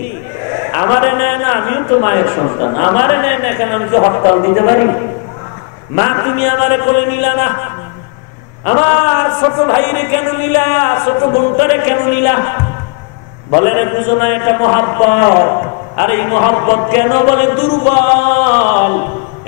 আমারে নেয় না, আমিও তো মায়ের সন্তান, আমারে নেয় না কেন? আমি তো হরতাল দিতে পারি? মা তুমি আমারে কোলে নিলা না, আমার ছোট ভাইরে কেন নিলা, ছোট বোনটারে কেন নিলা? বলে রে বুঝো না, এটা মহাব্বত। আর এই মহাব্বত কেন? বলে দুর্বল।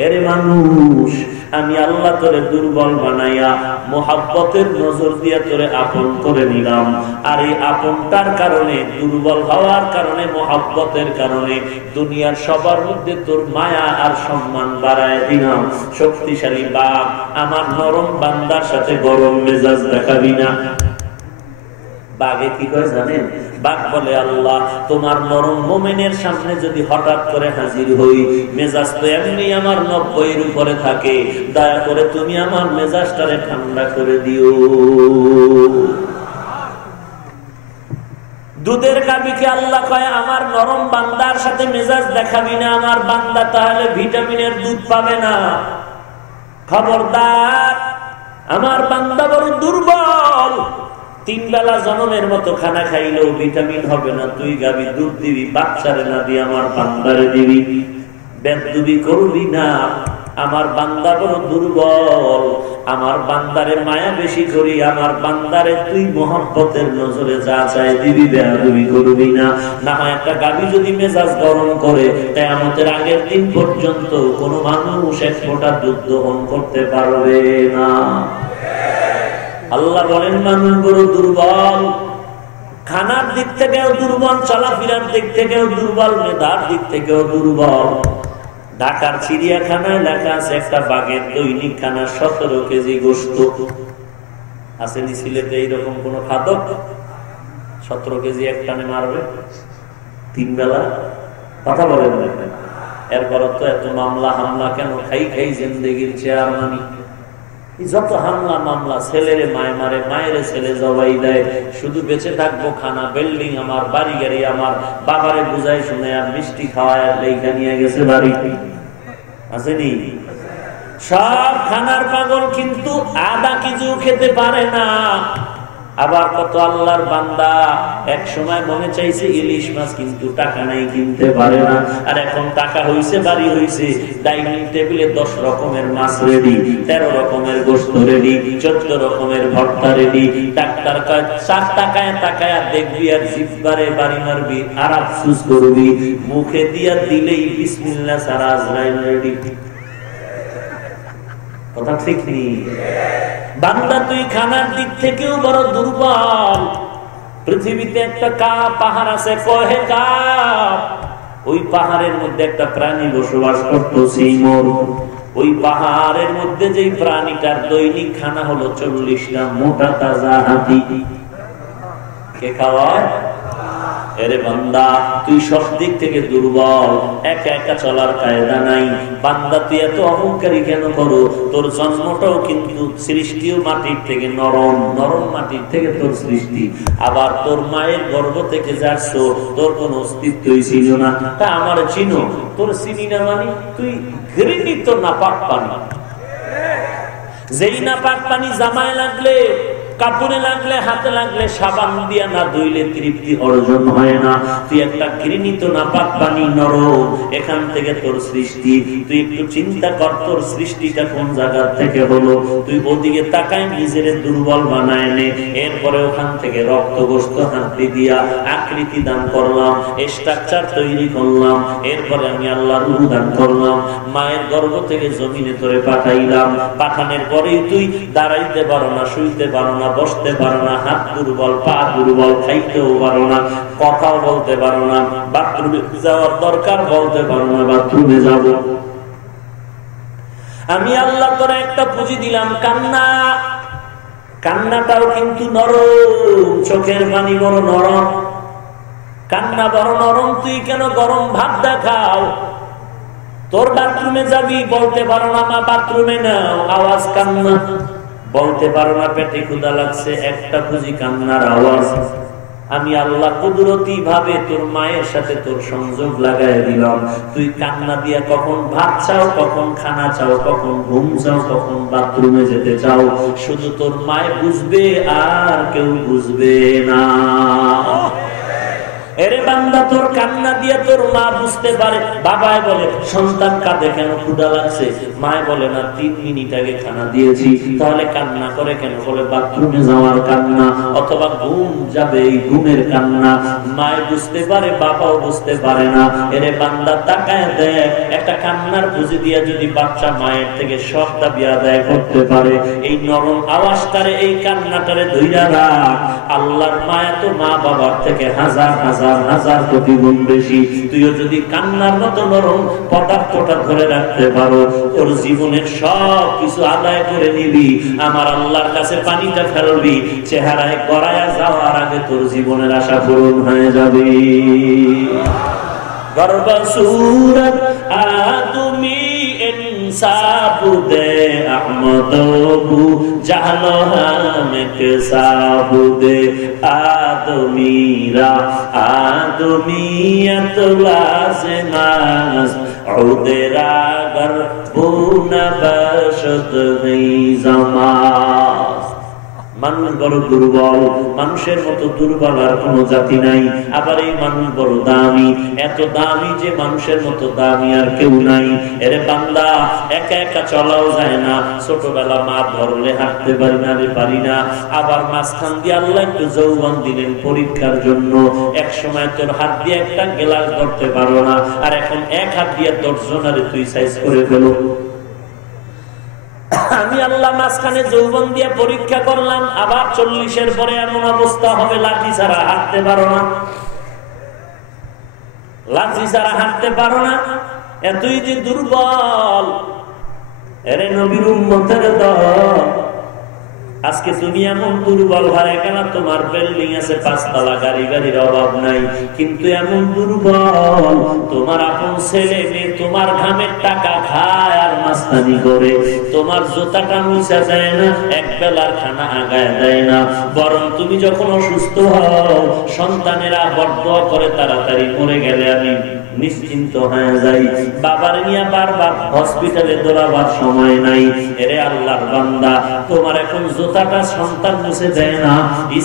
এরে মানুষ, আমি আল্লাহ তোরে দুর্বল বানাইয়া মুহাব্বতের নজর দিয়া তোরে আপন করে নিলাম। আর এই আপনটার কারণে, দুর্বল হওয়ার কারণে, মুহাব্বতের কারণে দুনিয়ার সবার মধ্যে তোর মায়া আর সম্মান বাড়ায় দিলাম। শক্তিশালী বাপ, আমার নরম বান্দার সাথে গরম মেজাজ দেখাবি না। বাঘে কি করে জানেন? বাঘ বলে আল্লাহ তোমার নরম মোমেনের সামনে যদি হঠাৎ করে হাজির হই, মেজাজ তো এমনি আমার 90-এর উপরে থাকে, দয়া করে তুমি আমার মেজাজটারে ঠান্ডা করে দিও। দুধের গাভীকে আল্লাহ কয় আমার নরম বান্দার সাথে মেজাজ দেখাবি না, আমার বান্দা তাহলে ভিটামিনের দুধ পাবে না। খবরদার, আমার বান্দা বড় দুর্বল, 3 বেলা জনমের মতো খানা খাইলেও ভিটামিন হবে না। তুই গাবি দুধ দিবি, বাচ্চারে না দিয়ে আমার বান্দারে দিবি, বেদবি করবি না। আমার বান্দা বড় দুর্বল, আমার বান্দারে মায়া বেশি করি, আমার বান্দারে তুই মুহাব্বতের নজরে যা চাই দিবি, বেদবি করবি না। না হয় একটা গাবি যদি মেজাজ গরম করে, কিয়ামতের আগের দিন পর্যন্ত কোনো মানুষ 1 ফোঁটা দুধ দহন করতে পারবে না। আল্লাহ বলেন মানুষ বড় দুর্বল, খানার দিক থেকেও দুর্বল, চলাফেরার দিক থেকেও দুর্বল, মেধার দিক থেকেও দুর্বল। ঢাকার চিড়িয়াখানায় লেখা আছে একটা বাঘের দৈনিক খানা 17 কেজি গোশত। আসেনি সিলেটে এইরকম কোন খাদক 17 কেজি এক টানে মারবে 3 বেলা? কথা বলেন না। এরপর তো এত মামলা হামলা কেন? খাই খাই জিন্দেগির চেয়ারম্যানি, যত হামলা মামলা, ছেলেরে মায় মারে, মায়ের ছেলে জবাই দেয়, শুধু বেঁচে থাকবো খানা, বিল্ডিং আমার, বাড়ি গাড়ি আমার, বাবারে বুঝাই শুনে আর মিষ্টি খাওয়ায় লেখা নিয়ে গেছে বাড়ি, আসেনি? সব খানার পাগল, কিন্তু আধা কিছু খেতে পারে না। আবার কত আল্লাহর বান্দা এক সময় মনে চাইছে ইলিশ মাছ, কিন্তু টাকা নাই, কিনতে পারে না। আর এখন টাকা হইছে, বাড়ি হইছে, ডাইনিং টেবিলে 10 রকমের মাছ রেডি, 13 রকমের গোশত রেডি, 14 রকমের ভর্তা রেডি। ডাক্তার কয় 4 টাকায় তাকায় দেখবি আর জিহ্বারে বাড়ি মারবি আর আফসোস করবি, মুখে দিয়া দিলেই বিসমিল্লাহ সারা আজরাইল রেডি। কথা ঠিক নেই? বান্দা তুই খানার দিক থেকেও বড় দুর্বল। পৃথিবীতে একটা কাপ পাহাড় আছে, কহে কাপ, ওই পাহাড়ের মধ্যে একটা প্রাণী বসবাস করতো সিমর। ওই পাহাড়ের মধ্যে যেই প্রাণীটার দৈনিক খানা হলো 40টা মোটা তাজা হাতি। কে খাওয়ায়? এরে বান্দা, তুই সব দিক থেকে দুর্বল, একা একা চলার কায়দা নাই। বান্দা তুই এত অহংকারী কেন করো? তোর জন্মটাও কিন্তু সৃষ্টিও মাটির থেকে, নরম নরম মাটির থেকে তোর সৃষ্টি। আবার তোর মায়ের গর্ভ থেকে যাচ্ছ, তোর কোন অস্তিত্বই ছিল না। তা আমার চিনো, তোর চিনি না মানে তুই ঘৃণিত নাপাক পানি। যেই নাপাক পানি জামায় লাগলে, কাপড়ে লাগলে, হাতে লাগলে, সাবান দিয়া না ধুইলে তৃপ্তি অর্জন হয় না। তুই একটা ঘৃণিত নাপাক পানি, নরম। এখান থেকে তোর সৃষ্টি। তুই একটু চিন্তা কর, তোর সৃষ্টিটা কোন জায়গা থেকে হলো। তুই ওদিকে তাকায় নিজের দুর্বল বানায় নে। এরপরে ওখান থেকে রক্ত গোস্ত হাড্ডি দিয়া আকৃতি দান করলাম, স্ট্রাকচার তৈরি করলাম। এরপরে আমি আল্লাহ রূহ দান করলাম, মায়ের গর্ভ থেকে জমিনে তোরে পাঠাইলাম। পাঠানোর পরেই তুই দাঁড়াইতে পারো না, শুইতে পারো না, বসতে পারো না, হাত দুর্বল, পা দুর্বল, খাইতেও পারো না, কথাও বলতে পারো না, বাথরুমে যাওয়ার দরকার বলতে পারো না বাথরুমে যাব। আমি আল্লাহ তোরা একটা পুঁজি দিলাম, কান্না। কান্নাটাও কিন্তু নরম, চোখের পানি বড় নরম, কান্না বড় নরম। তুই কেন গরম ভাব দেখাও? তোর বাথরুমে যাবি, বলতে পারো না মা বাথরুমে নাও, আওয়াজ কান্না। বলতে পারো না পেটে ক্ষুধা লাগছে, একটা পুঁজি কান্নার আওয়াজ। আমি আল্লাহ কুদরতি ভাবে তোর মায়ের সাথে তোর সংযোগ লাগাই দিলাম। তুই কান্না দিয়া কখন ভাত চাও, কখন খানা চাও, কখন ঘুম চাও, কখন বাথরুমে যেতে চাও, শুধু তোর মায় বুঝবে, আর কেউ বুঝবে না। এরে বান্দা, তোর কান্না দিয়ে তোর মা বুঝতে পারে। বাবায় বলে সন্তান কাঁদে কেন, ক্ষুধা লাগছে। মায় বলে না 3 মিনিট আগে খানা দিয়েছি। তাহলে কান্না করে কেন? বলে বাথরুমে যাওয়ার কান্না, অথবা ঘুম যাবে, এই ঘুমের কান্না। মায় বুঝতে পারে, বাবাও বুঝতে পারে না। এরে বান্দা, তাকায় দেখ, একটা কান্নার পুঁজি দিয়ে যদি বাচ্চা মায়ের থেকে সব দাবি আদায় করতে পারে, এই নরম আওয়াজটারে, এই কান্নাটারে ধইরা রাখ। আল্লাহর মায়া তো মা বাবার থেকে হাজার হাজার হাজার কোটি গুণ বেশি। তুইও যদি কান্নার মতো নরম পদার্থটা ধরে রাখতে পারো, তোর জীবনের সব কিছু আদায় করে নিবি। আমার আল্লাহর কাছে পানিটা ফেলবি, চেহারায় গড়ায়া যাওয়ার আগে তোর জীবনের আশা পূরণ হয়ে যাবে। গর্ব সুরত আদমি ইনসাবুদে আহমদবু জাহলো হামেক সাবুদে আদমিরা আদমিয়ত লাজনাস উদেরা গরবুনা বশত জামাস। মানুষ বড় দুর্বল, মানুষের মতো দুর্বল আর কোন জাতি নাই। আবার এই মানুষ বড় দামি, এত দামি যে মানুষের মতো দামি আর কেউ নাই। এরে বান্দা, একা একা চলাও যায় না। ছোটবেলা মা ধরলে হাঁটতে পারি না, পারি না। আবার মাঝখান দিয়ে আল্লাহ একটু যৌবন দিলেন পরীক্ষার জন্য। এক সময় তোর হাত দিয়ে একটা গ্লাস ধরতে পারো না, আর এখন এক হাত দিয়ে 10 জনারে তুই সাইজ করে ফেলো। আমি আল্লাহ মাঝখানে যৌবন দিয়ে পরীক্ষা করলাম। আবার 40-এর পরে এমন অবস্থা হবে, লাঠি ছাড়া হাঁটতে পারো না, লাঠি ছাড়া হাঁটতে পারো না। এতই যে দুর্বল। এরে নবীর উম্মতের দল, আজকে তুমি এমন দুর্বল হয় কেন? তোমার বিল্ডিং আছে 5 তলা, গাড়ির অভাব নাই, কিন্তু এমন দুর্বল। তোমার আপন ছেলে মেয়ে তোমার ঘামের টাকা খায় আর মাস্তানি করে। তোমার জুতাটা মুছা যায় না, এক বেলার খানা আগায় দেয় না। বরং তুমি যখন অসুস্থ হও, সন্তানেরা বরদোয়া করে তাড়াতাড়ি মরে গেলে আমি নিশ্চিন্ত হয়ে যাই। বাবার নিয়ে বারবার হসপিটালে দৌড়াবার সময় নাই। এরে আল্লাহর বান্দা, তোমার এখন জুতাটা সন্তান মুছে দেয় না,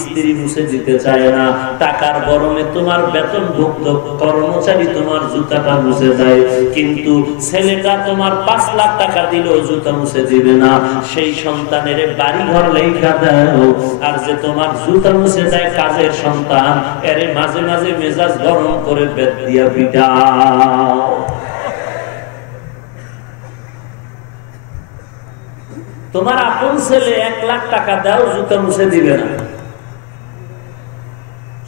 স্ত্রী মুছে দিতে চায় না। টাকার গরমে তোমার বেতনভুক্ত কর্মচারী তোমার জুতাটা মুছে দেয়, কিন্তু ছেলেটা তোমার 5 লাখ টাকা দিলেও জুতা মুছে দিবে না। সেই সন্তানের বাড়ি ঘর লেখা দাও, আর যে তোমার জুতা মুছে দেয় কাজের সন্তান, এরে মাঝে মাঝে মেজাজ গরম করে বেত দিয়া পিটা। তোমার আপন ছেলে 1 লাখ টাকা দাও, জুতা মুছে দিবে না।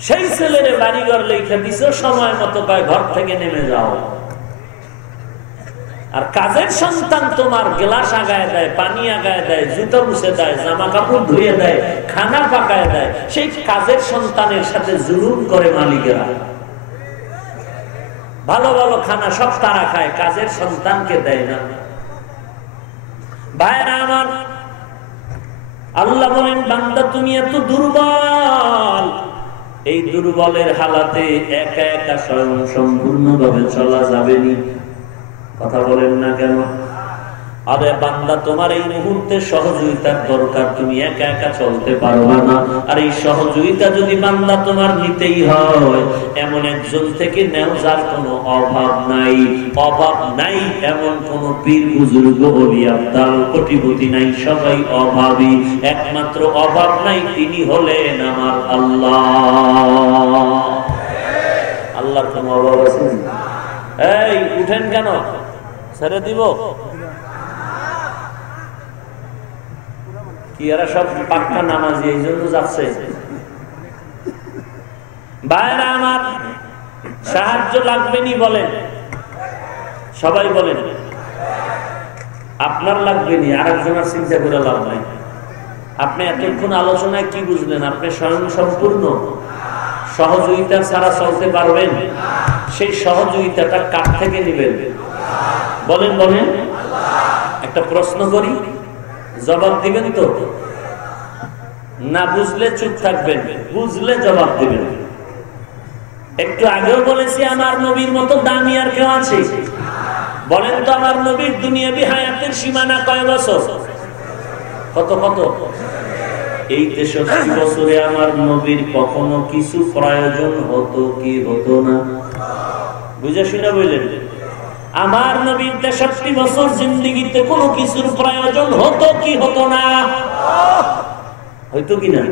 সেই ছেলেরে বাড়িঘর লেখা দিছ, সময় মতো কয় ঘর থেকে নেমে যাও। আর কাজের সন্তান তোমার গ্লাস আগায় দেয়, পানি আগায় দেয়, জুতো মুছে দেয়, জামা কাপড় ধুয়ে দেয়, খানা পাকায় দেয়। সেই কাজের সন্তানের সাথে জুলুম করে মালিকেরা। ভালো ভালো খানা সব তারা খায়, কাজের সন্তানকে দেয় না। ভাইরা আমার, আল্লাহ বলেন বান্দা তুমি এত দুর্বল, এই দুর্বলের হালাতে একা একা স্বয়ং সম্পূর্ণভাবে চলা যাবে না। কথা বলেন না কেন? আরে বান্দা, তোমার এই মুহূর্তে সহযোগিতার দরকার, তুমি একা একা চলতে পারবে না। আর এই সহযোগিতা যদি বান্দা তোমার নিতেই হয়, এমন একজন থেকে নেও যার কোনো অভাব নাই। অভাব নাই এমন কোন পীর বুজুর্গ ওলি আব্দাল কোটিপতি নাই, সবাই অভাবী। একমাত্র অভাব নাই তিনি হলেন আমার আল্লাহ। আল্লাহর কোন অভাব আছে? এই উঠেন কেন? ছেড়ে দিব কি? এরা সব পাক্কা নামাজি, এই জন্য যাচ্ছে। ভাইরা আমার, সাহায্য লাগবে নি বলেন, সবাই বলেন। আপনার লাগবে নি, আরেকজনের চিন্তা করে লাভ নাই। আপনি এতক্ষণ আলোচনায় কি বুঝলেন? আপনি স্বয়ং সম্পূর্ণ, সহযোগিতা ছাড়া চলতে পারবেন? সেই সহযোগিতাটা কার থেকে নেবেন? বলেন বলেন। একটা প্রশ্ন করি, জবাব দিবেন তো? না বুঝলে চুপ থাকবেন, বুঝলে জবাব দিবেন। একটু আগেও বলেছি আমার নবীর মতো দামি আর কেউ আছে? বলেন তো, আমার নবীর দুনিয়াবি হায়াতের সীমানা কয় বছর? কত কত? এই 63 বছরে আমার নবীর কখনো কিছু প্রয়োজন হতো কি হতো না? বুঝে শুনে বললেন, আমার নবীর 63 বছর জিন্দেগিতে কোনো কিছুর প্রয়োজন হতো কি হতো না? হয়তো কিনা?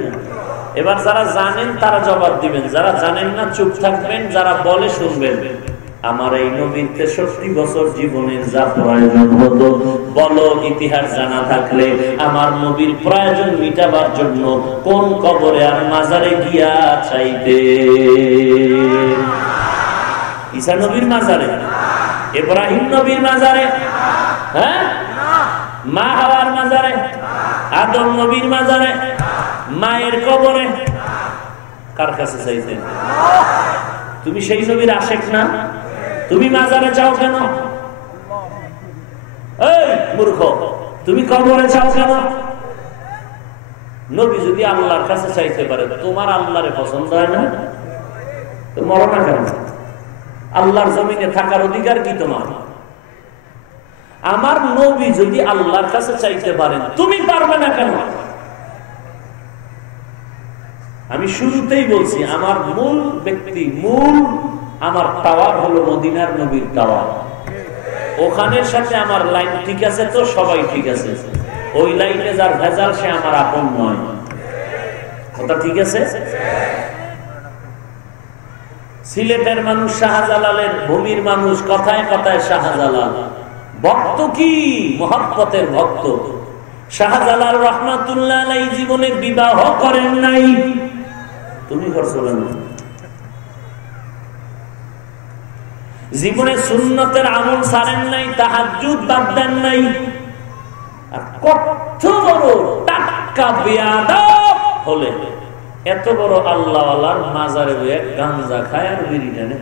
এবার যারা জানেন তারা জবাব দিবেন, যারা জানেন না চুপ থাকবেন, যারা বলে শুনবেন। আমার এই নবীর 63 বছর জীবনের যা প্রয়োজন হতো, বলো ইতিহাস জানা থাকলে, আমার নবীর প্রয়োজন মিটাবার জন্য কোন কবরে আর মাজারে গিয়া চাইতে? ঈসা নবীর মাজারে? ইব্রাহিম নবীর মাজারে? হ্যাঁ, মা হাওয়ার মাজারে? আদম নবীর মাজারে? মায়ের কবরে? কার কাছে চাইতেন? তুমি সেই নবীর আশেক না? তুমি মাজারে চাও কেন? এই মূর্খ, তুমি কবরে চাও কেন? নবী যদি আল্লাহর কাছে চাইতে পারে, তোমার আল্লাহরে পছন্দ হয় না? তো মরো না কেন? আল্লাহর জমিনে থাকার অধিকার কি তোমার? আমার নবী যদি আল্লাহর কাছে চাইতে পারেন, তুমি পারবে না কেন? আমি শুরুতেই বলছি, আমার মূল ব্যক্তি, মূল আমার টাওয়ার হলো মদিনার নবীর টাওয়ার। ওখানের সাথে আমার লাইন ঠিক আছে তো সবাই ঠিক আছে। ওই লাইনে যার ভেজাল সে আমার আপন নয়। কথা ঠিক আছে? সিলেটের মানুষ শাহজালালের ভূমির মানুষ, কথায় কথায় শাহজালাল ভক্ত, কি মহব্বতের ভক্ত। শাহজালাল রহমাতুল্লাহ আলাইহি জীবনে বিবাহ করেন নাই, তুমি করছো না? জীবনে সুন্নতের আমল ছাড়েন নাই, তাহাজ্জুদ বাদ দেন নাই। আর কত বড় টাটকা বেয়াদব হলে এত বড় আল্লাহওয়ালার মাজারে বসে গাঞ্জা খায় আর বিড়ি টানে।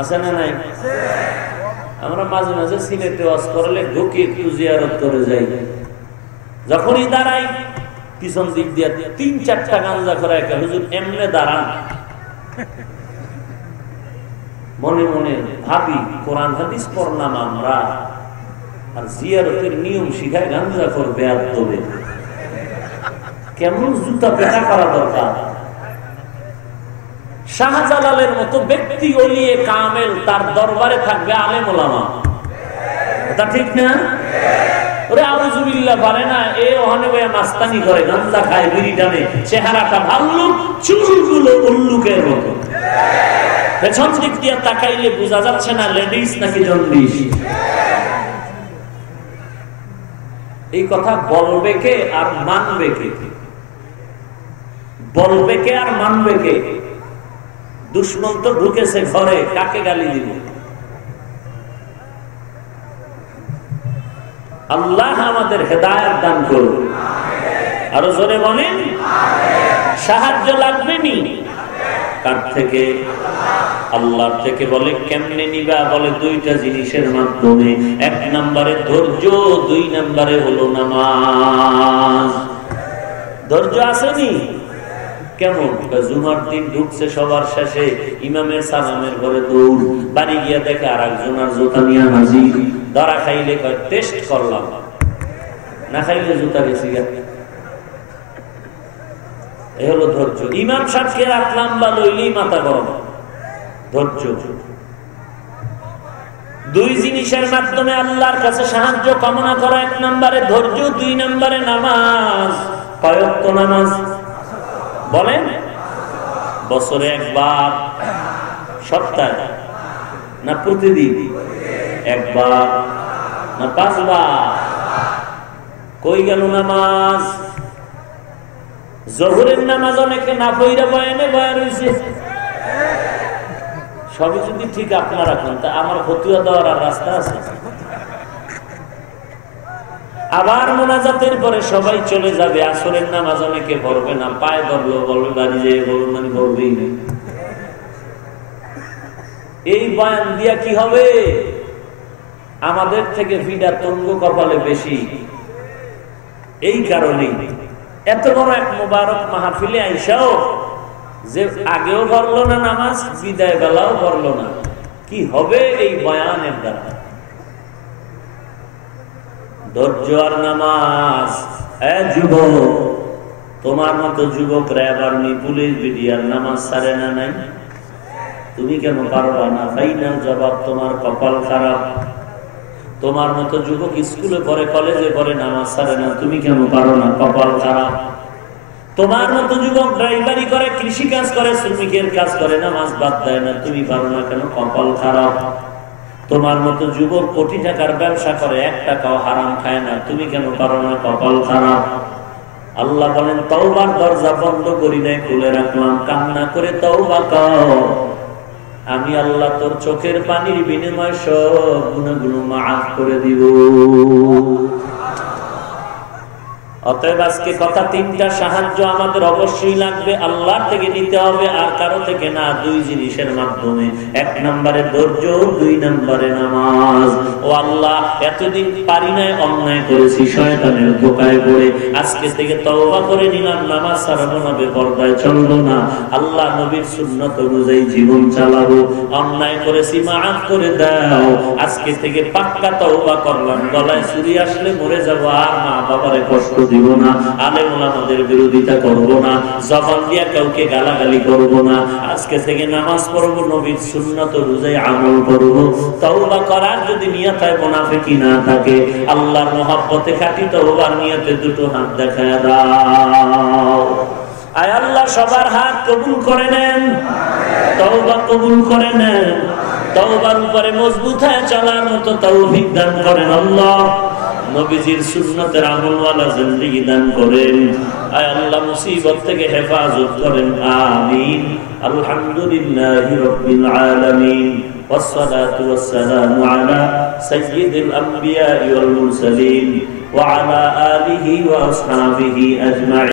আছে না নাই? আমরা মাঝে মাঝে সিলেটে ওয়াজ করলে ঢুকে একটু জিয়ারত করে যাই। যখনই দাঁড়াই পিছন দিক দিয়ে 3-4টা গাঞ্জা করে একটা হুজুর এমনে দাঁড়ান। মনে মনে ভাবি, কোরআন হাদিস পড়লাম আমরা, আর জিয়ারতের নিয়ম শিখায় গাঞ্জা করবে আর তবে কেমন জুতা পেটা করা দরকার? শাহজালালের মতো ব্যক্তি ওলিয়ে কামেল, তার দরবারে থাকবে আলেম ওলামা। এটা ঠিক না? ওরে আউযুবিল্লাহ পারে না, এ ওখানে বসে মাস্তানি করে, গাঞ্জা খায়, বিড়ি টানে, চেহারাটা ভাল্লুক, চুলগুলো উল্লুকের মতো। পেছন দিক দিয়ে তাকাইলে বোঝা যাচ্ছে না লেডিস নাকি জন্ডিস। এই কথা বলবে কে আর মানবে কে? বলবে কে আর মানবে কে? দুশ্মন তো ঢুকেছে ঘরে, কাকে গালি দিব? আল্লাহ আমাদের হেদায়েত দান করুন। আরো জোরে বলেন। সাহায্য লাগবে নি কার থেকে? আল্লাহর থেকে। বলে কেমনে নিবা? বলে দুইটা জিনিসের মাধ্যমে। এক নম্বরে ধৈর্য, দুই নম্বরে হলো নামাজ। ধৈর্য আসেনি? কেমন? জুমার দিন ঢুকছে সবার শেষে, ইমামের সালামের ঘরে দৌড়, বাড়ি গিয়া দেখে আর একজন আর জুতা নিয়ে হাজির। ধরা খাইলে কয় টেস্ট করলাম, না খাইলে জুতা গেছি। এ হলো ধৈর্য। ইমাম সাহেবকে রাখলাম বা লইলেই মাথা গরম। ধৈর্য। দুই জিনিসের মাধ্যমে আল্লাহর কাছে সাহায্য কামনা করা। এক নম্বরে ধৈর্য, দুই নম্বরে নামাজ। কয় ওয়াক্ত নামাজ? বলেন। বছরে একবার, সপ্তাহে না প্রতিদিন? একবার না 5 বার? কই গেল নামাজ? জোহরের নামাজ অনেকে না পইরা বয়ানে বয়ান হইছে। সবই যদি ঠিক আপনারা রাখেন তা আমার ফতুয়া দেওয়ার আর রাস্তা আছে? আবার মোনাজাতের পরে সবাই চলে যাবে, আসরের নামাজ অনেকে পড়বে না, পায়ে ধরলো বলবে বাড়ি যেয়ে বলবে, মানে পড়বেই না। এই বয়ান দিয়া কি হবে? আমাদের থেকে ফিডা তঙ্গ কপালে বেশি। এই কারণে এত বড় এক মুবারক মাহফিলে আইসাও যে আগেও পড়লো না নামাজ, বিদায় বেলাও পড়লো না, কি হবে এই বয়ানের দ্বারা? ধৈর্য আর নামাজ। যুবক, তোমার মতো যুবকরা এবার পুলিশ বিডিআর নামাজ ছাড়ে না নাই? তুমি কেন পারবা না? ফাইনাল জবাব তোমার কপাল খারাপ। তোমার মতো যুবক স্কুলে পড়ে, কলেজে পড়ে, নামাজ ছাড়ে না, তুমি কেন পারো না? কপাল খারাপ। তোমার মতো যুবক ড্রাইভারি করে, কৃষি কাজ করে, শ্রমিকের কাজ করে, নামাজ বাদ দেয় না, তুমি পারো না কেন? কপাল খারাপ। তোমার মতো যুবক কোটি টাকার ব্যবসা করে, 1 টাকাও হারাম খায় না, তুমি কেন পারো না? কপাল খারাপ। আল্লাহ বলেন তওবার দরজা বন্ধ করি নাই, খুলে রাখলাম, কান্না করে তওবা কর, আমি আল্লাহ তোর চোখের পানির বিনিময়ে সব গুনাহগুলো মাফ করে দিব। অতএব আজকে কথা 3টা সাহায্য আমাদের অবশ্যই লাগবে, আল্লাহর থেকে নিতে হবে, আর কারো থেকে না। দুই জিনিসের মাধ্যমে। 1 নম্বরে ধৈর্য, 2 নম্বরে নামাজ। ও আল্লাহ, এতদিন পারি নাই, অন্যায় করেছি, শয়তানের ধোঁকায় পড়ে, আজকে থেকে তওবা করে নিলাম, নামাজ ছাড়বো না, বেপরদায় চলবো না, আল্লাহ নবীর সুন্নাত অনুযায়ী জীবন চালাবো। অন্যায় করেছি, মাফ করে দাও, আজকে থেকে পাক্কা তওবা করলাম, গলায় ছুরি আসলে মরে যাবো, আর মা বাবারে কষ্ট দিব না, আলেম ওলামাদের বিরোধিতা করব না, জবান দিয়া কাউকে গালাগালি করব না, আজকে থেকে নামাজ পড়ব, নবীর সুন্নাত অনুযায়ী আমল করব। তওবা করার যদি নিয়ত হয়, মুনাফিকি না থাকে, আল্লাহর মহব্বতে খাঁটি তওবার নিয়তে 2 হাত দেখায় দাও। আয় আল্লাহ, সবার হাত কবুল করে নেন, তওবা কবুল করে নেন, তওবার উপরে মজবুত হয়ে চলার মতো তৌফিক দান করেন আল্লাহ। নবীজির সুন্নতের আমলওয়ালা জিন্দেগি দান করেন। আয় আল্লাহ, মুসিবত থেকে হেফাজত করেন। আমিন। আলহামদুলিল্লাহি রাব্বিল আলামিন। والصلاة والسلام على سيد الأنبياء والمرسلين وعلى آله وأصحابه أجمعين।